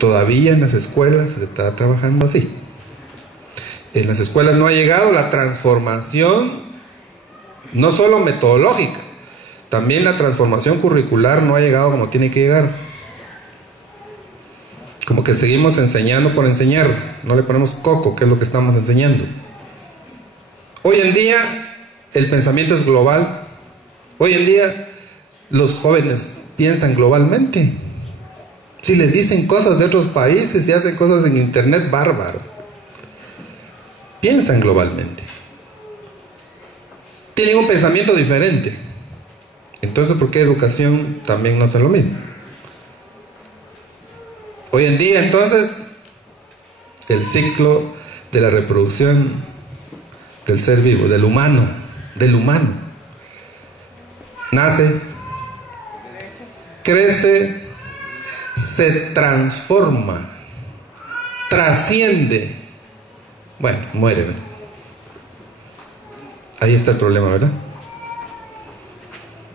Todavía en las escuelas se está trabajando así. En las escuelas no ha llegado la transformación, no solo metodológica, también la transformación curricular no ha llegado como tiene que llegar. Como que seguimos enseñando por enseñar, no le ponemos coco, que es lo que estamos enseñando. Hoy en día el pensamiento es global. Hoy en día los jóvenes piensan globalmente. Si les dicen cosas de otros países y hacen cosas en internet, bárbaro. Piensan globalmente. Tienen un pensamiento diferente. Entonces, ¿por qué educación también no hace lo mismo? Hoy en día, entonces, el ciclo de la reproducción del ser vivo, del humano, nace, crece, se transforma, trasciende, bueno, muere, ¿verdad? Ahí está el problema, ¿verdad?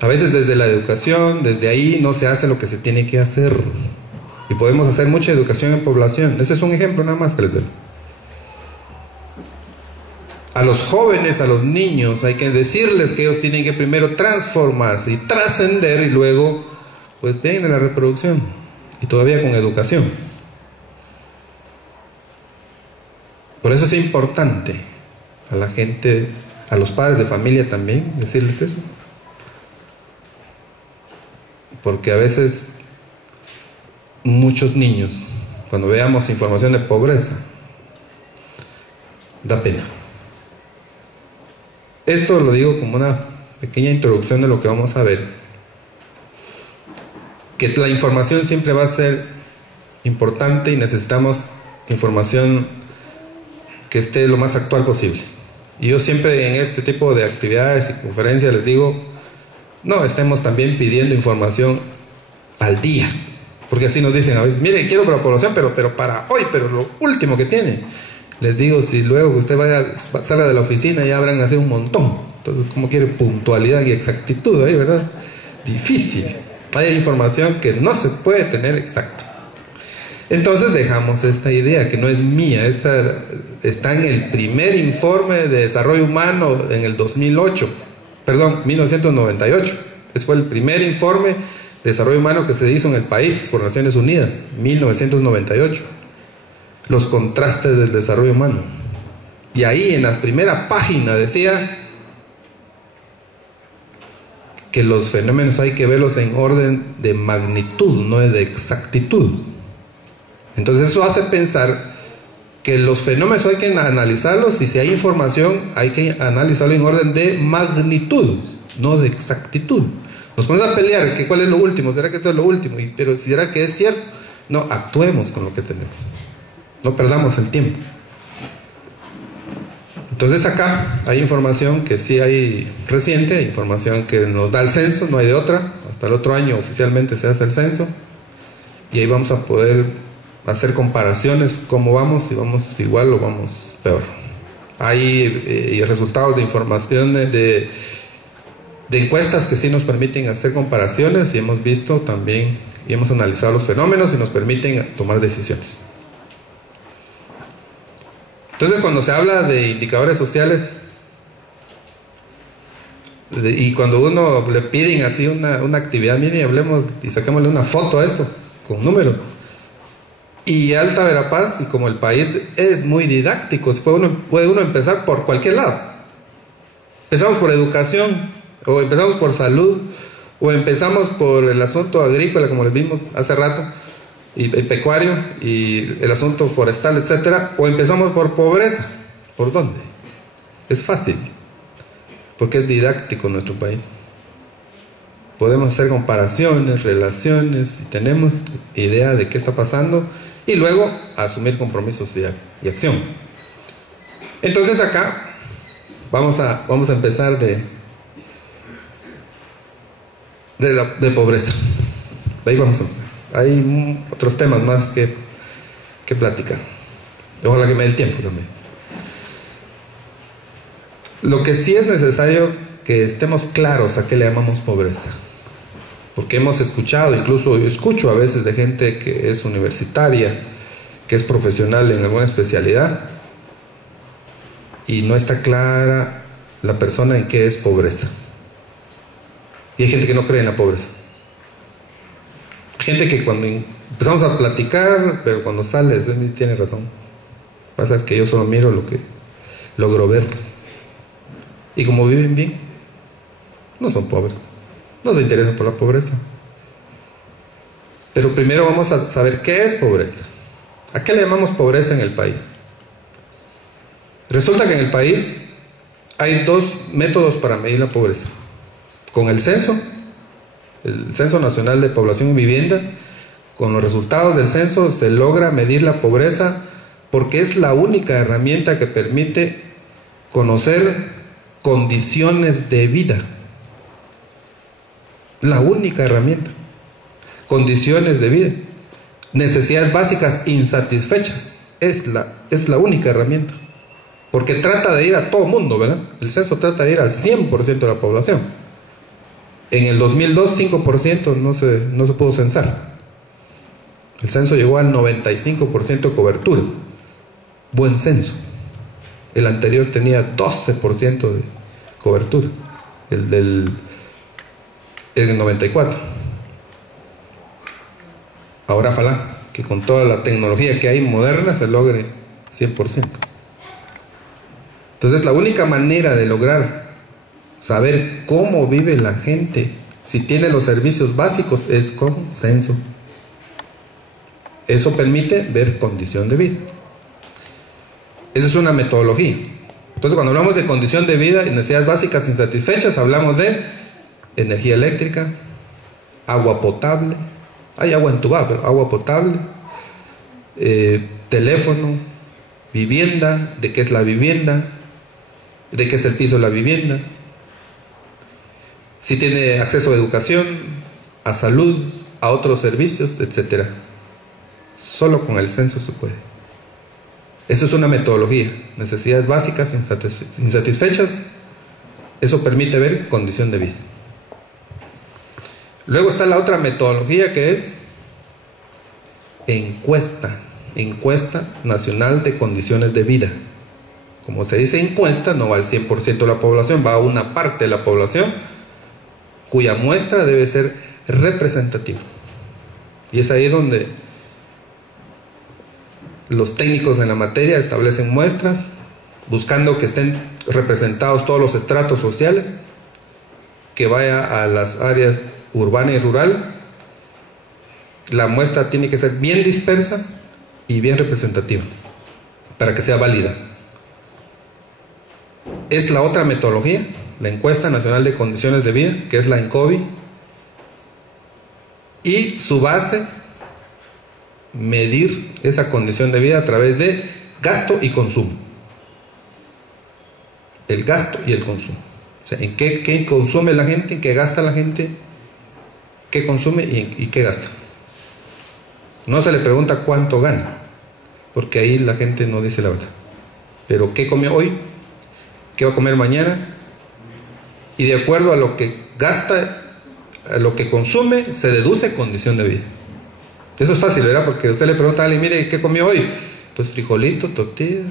A veces desde la educación, desde ahí no se hace lo que se tiene que hacer. Y podemos hacer mucha educación en población. Ese es un ejemplo nada más que les doy. A los jóvenes, a los niños, hay que decirles que ellos tienen que primero transformarse y trascender y luego, pues viene la reproducción. Y todavía con educación. Por eso es importante a la gente, a los padres de familia también, decirles eso. Porque a veces muchos niños, cuando veamos información de pobreza, da pena. Esto lo digo como una pequeña introducción de lo que vamos a ver. Que la información siempre va a ser importante y necesitamos información que esté lo más actual posible. Y yo siempre en este tipo de actividades y conferencias les digo, no estemos también pidiendo información al día. Porque así nos dicen a veces, mire, quiero para la población, pero para hoy, pero lo último que tiene. Les digo, si luego que usted salga de la oficina ya habrán nacido un montón. Entonces, ¿cómo quiere puntualidad y exactitud ahí, verdad? Difícil. Hay información que no se puede tener exacta. Entonces dejamos esta idea, que no es mía. Esta está en el primer informe de desarrollo humano en el 1998. Ese fue el primer informe de desarrollo humano que se hizo en el país por Naciones Unidas, 1998. Los contrastes del desarrollo humano. Y ahí en la primera página decía que los fenómenos hay que verlos en orden de magnitud, no de exactitud. Entonces eso hace pensar que los fenómenos hay que analizarlos, y si hay información hay que analizarlo en orden de magnitud, no de exactitud. Nos ponemos a pelear que cuál es lo último, será que esto es lo último, pero será que es cierto. No, actuemos con lo que tenemos, no perdamos el tiempo. Entonces acá hay información que sí hay reciente, hay información que nos da el censo, no hay de otra. Hasta el otro año oficialmente se hace el censo y ahí vamos a poder hacer comparaciones, cómo vamos, si vamos igual o vamos peor. Hay resultados de información de encuestas que sí nos permiten hacer comparaciones, y hemos visto también y hemos analizado los fenómenos y nos permiten tomar decisiones. Entonces, cuando se habla de indicadores sociales y cuando uno le piden así una actividad, mire, hablemos y saquémosle una foto a esto con números. Y Alta Verapaz, y como el país es muy didáctico, puede uno empezar por cualquier lado. Empezamos por educación, o empezamos por salud, o empezamos por el asunto agrícola, como les vimos hace rato, y el pecuario, y el asunto forestal, etcétera, o empezamos por pobreza. ¿Por dónde? Es fácil, porque es didáctico nuestro país. Podemos hacer comparaciones, relaciones, y tenemos idea de qué está pasando, y luego asumir compromisos y acción. Entonces acá vamos a empezar de pobreza. De ahí vamos a empezar. Hay otros temas más que platicar. Ojalá que me dé el tiempo también. Lo que sí es necesario que estemos claros a qué le llamamos pobreza. Porque hemos escuchado, incluso yo escucho a veces de gente que es universitaria, que es profesional en alguna especialidad, y no está clara la persona en qué es pobreza. Y hay gente que no cree en la pobreza. Gente que cuando empezamos a platicar, pero cuando sales, tiene razón. Pasa es que yo solo miro lo que logro ver. Y como viven bien, no son pobres, no se interesan por la pobreza. Pero primero vamos a saber qué es pobreza. ¿A qué le llamamos pobreza en el país? Resulta que en el país hay dos métodos para medir la pobreza. Con el Censo Nacional de Población y Vivienda, con los resultados del censo se logra medir la pobreza porque es la única herramienta que permite conocer condiciones de vida. La única herramienta. Condiciones de vida. Necesidades básicas insatisfechas. Es la única herramienta. Porque trata de ir a todo mundo, ¿verdad? El censo trata de ir al 100% de la población. En el 2002, 5% no se pudo censar. El censo llegó al 95% de cobertura. Buen censo. El anterior tenía 12% de cobertura. El 94. Ahora ojalá que con toda la tecnología que hay moderna se logre 100%. Entonces la única manera de lograr saber cómo vive la gente, si tiene los servicios básicos, es con censo. Eso permite ver condición de vida. Esa es una metodología. Entonces cuando hablamos de condición de vida y necesidades básicas insatisfechas, hablamos de energía eléctrica, agua potable, hay agua entubada, pero agua potable, teléfono, vivienda, de qué es la vivienda, de qué es el piso de la vivienda, si tiene acceso a educación, a salud, a otros servicios, etc. Solo con el censo se puede. Eso es una metodología. Necesidades básicas insatisfechas. Eso permite ver condición de vida. Luego está la otra metodología que es encuesta nacional de condiciones de vida. Como se dice encuesta, no va al 100% de la población, va a una parte de la población cuya muestra debe ser representativa. Y es ahí donde los técnicos en la materia establecen muestras, buscando que estén representados todos los estratos sociales, que vaya a las áreas urbana y rural. La muestra tiene que ser bien dispersa y bien representativa para que sea válida. Es la otra metodología, la encuesta nacional de condiciones de vida, que es la ENCOVI, y su base, medir esa condición de vida a través de gasto y consumo. El gasto y el consumo. O sea, en qué consume la gente, en qué gasta la gente, qué consume y qué gasta. No se le pregunta cuánto gana, porque ahí la gente no dice la verdad. Pero qué comió hoy, qué va a comer mañana, y de acuerdo a lo que gasta, a lo que consume, se deduce condición de vida. Eso es fácil, ¿verdad? Porque usted le pregunta a alguien, mire, ¿qué comió hoy? Pues frijolito, tortilla,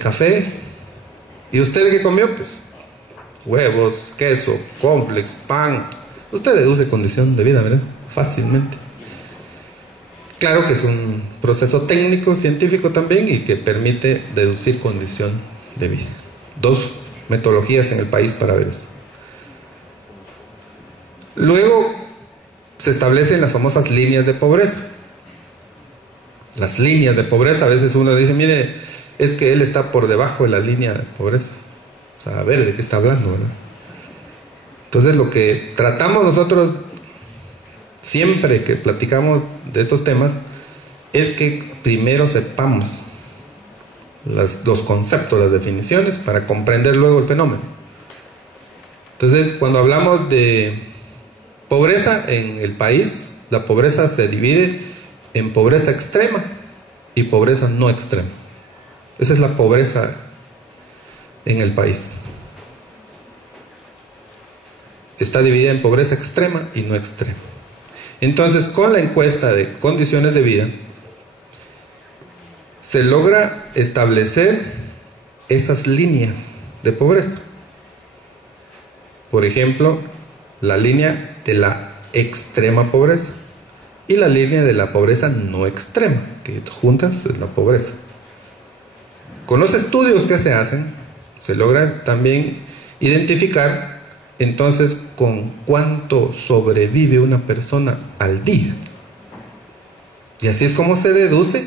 café. ¿Y usted qué comió? Pues huevos, queso, cornflakes, pan. Usted deduce condición de vida, ¿verdad? Fácilmente. Claro que es un proceso técnico, científico también, y que permite deducir condición de vida. Dos metodologías en el país para ver eso. Luego se establecen las famosas líneas de pobreza. Las líneas de pobreza, a veces uno dice, mire, es que él está por debajo de la línea de pobreza. O sea, a ver de qué está hablando, ¿verdad? Entonces lo que tratamos nosotros siempre que platicamos de estos temas es que primero sepamos los conceptos, las definiciones, para comprender luego el fenómeno. Entonces, cuando hablamos de pobreza en el país, la pobreza se divide en pobreza extrema y pobreza no extrema. Esa es la pobreza en el país. está dividida en pobreza extrema y no extrema. Entonces, con la encuesta de condiciones de vida, se logra establecer esas líneas de pobreza. Por ejemplo, la línea de la extrema pobreza y la línea de la pobreza no extrema, que juntas es la pobreza. Con los estudios que se hacen, se logra también identificar entonces con cuánto sobrevive una persona al día. Y así es como se deduce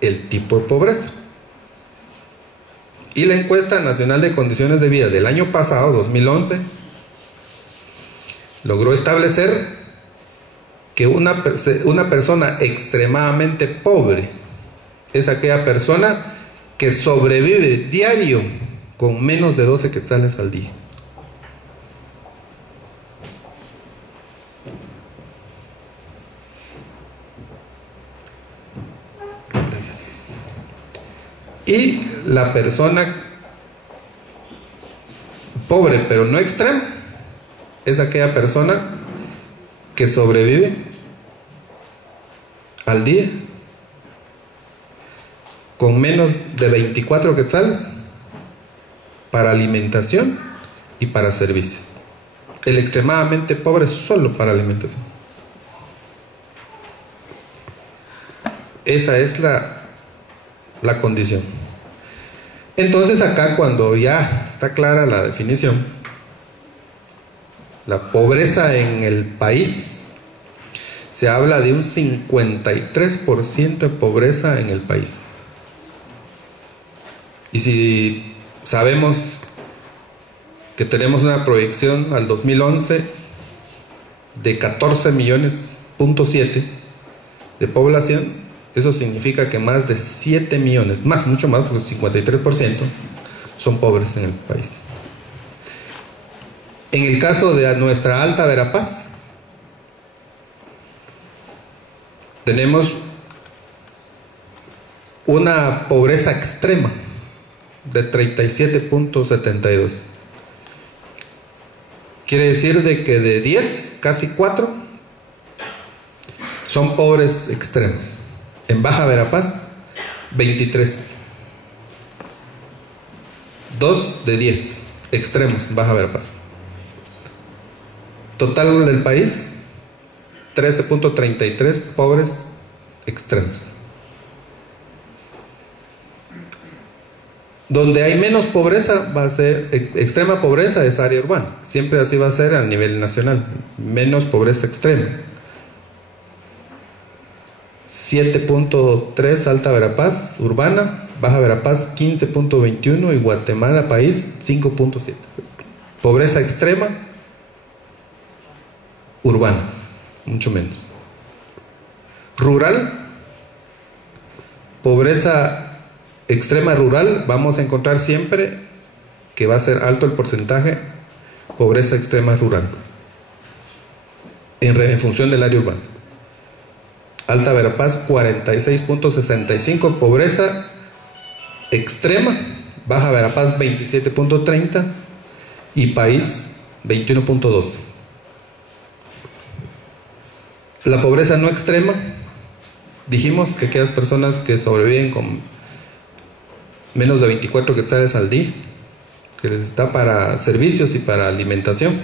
el tipo de pobreza. Y la encuesta nacional de condiciones de vida del año pasado, 2011, logró establecer que una persona extremadamente pobre es aquella persona que sobrevive diario con menos de 12 quetzales al día. Y la persona pobre pero no extrema es aquella persona que sobrevive al día con menos de 24 quetzales para alimentación y para servicios. El extremadamente pobre es solo para alimentación. Esa es la condición. Entonces acá, cuando ya está clara la definición, la pobreza en el país, se habla de un 53% de pobreza en el país. Y si sabemos que tenemos una proyección al 2011 de 14 millones.7 de población, eso significa que más de 7 millones, mucho más, porque el 53% son pobres en el país. En el caso de nuestra Alta Verapaz, tenemos una pobreza extrema de 37.72. Quiere decir de que de 10, casi 4 son pobres extremos. En Baja Verapaz, 23. 2 de 10 extremos en Baja Verapaz. Total del país, 13.33 pobres extremos. Donde hay menos pobreza va a ser, extrema pobreza es área urbana. Siempre así va a ser a nivel nacional. Menos pobreza extrema. 7.3 Alta Verapaz, urbana. Baja Verapaz 15.21 y Guatemala país 5.7. Pobreza extrema, urbana, mucho menos. Rural, pobreza extrema rural, vamos a encontrar siempre que va a ser alto el porcentaje pobreza extrema rural en función del área urbana. Alta Verapaz 46.65 pobreza extrema, Baja Verapaz 27.30 y país 21.12. La pobreza no extrema, dijimos que aquellas personas que sobreviven con menos de 24 quetzales al día, que les da para servicios y para alimentación,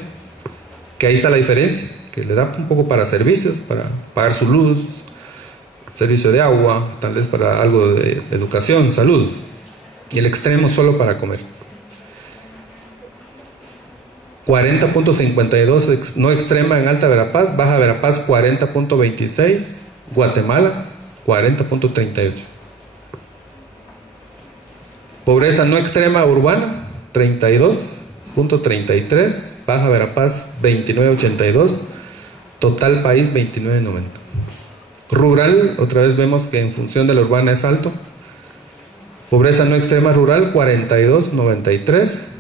que ahí está la diferencia, que le da un poco para servicios, para pagar su luz, servicio de agua, tal vez para algo de educación, salud, y el extremo solo para comer. 40.52 no extrema en Alta Verapaz, Baja Verapaz 40.26, Guatemala 40.38. Pobreza no extrema urbana 32.33, Baja Verapaz 29.82, total país 29.90. Rural, otra vez vemos que en función de la urbana es alto. Pobreza no extrema rural 42.93,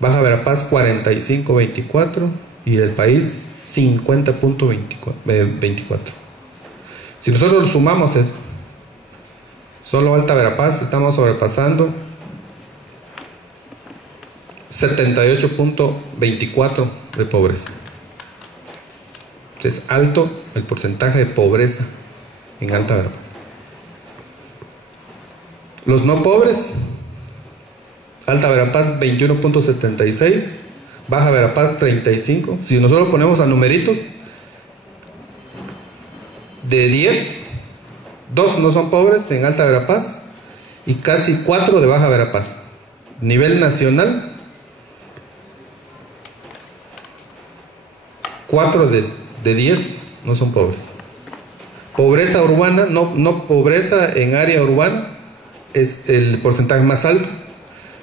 Baja Verapaz 45.24 y el país 50.24. Si nosotros sumamos eso, solo Alta Verapaz estamos sobrepasando 78.24 de pobreza. Es alto el porcentaje de pobreza en Alta Verapaz. Los no pobres, Alta Verapaz 21.76, Baja Verapaz 35. Si nosotros ponemos a numeritos, de 10, 2 no son pobres en Alta Verapaz y casi 4 de Baja Verapaz. Nivel nacional, 4 de 10 no son pobres. Pobreza urbana, no pobreza en área urbana, es el porcentaje más alto.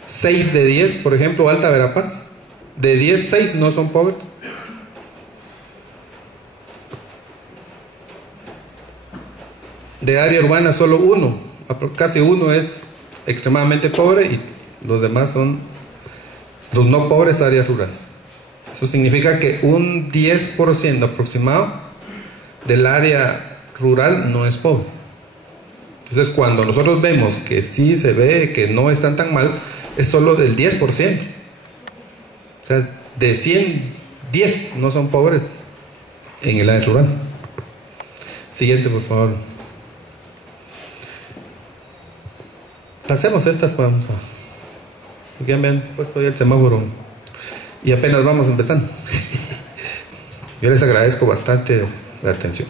6 de 10, por ejemplo, Alta Verapaz. De 10, 6 no son pobres. De área urbana, solo 1, casi 1 es extremadamente pobre y los demás son los no pobres áreas rurales. Eso significa que un 10% aproximado del área rural no es pobre. Entonces, cuando nosotros vemos que sí se ve que no están tan mal, es solo del 10%. O sea, de 100, 10 no son pobres en el área rural. Siguiente, por favor. Pasemos estas, vamos a... Ya me han puesto ya el semáforo y apenas vamos empezando. Yo les agradezco bastante la atención.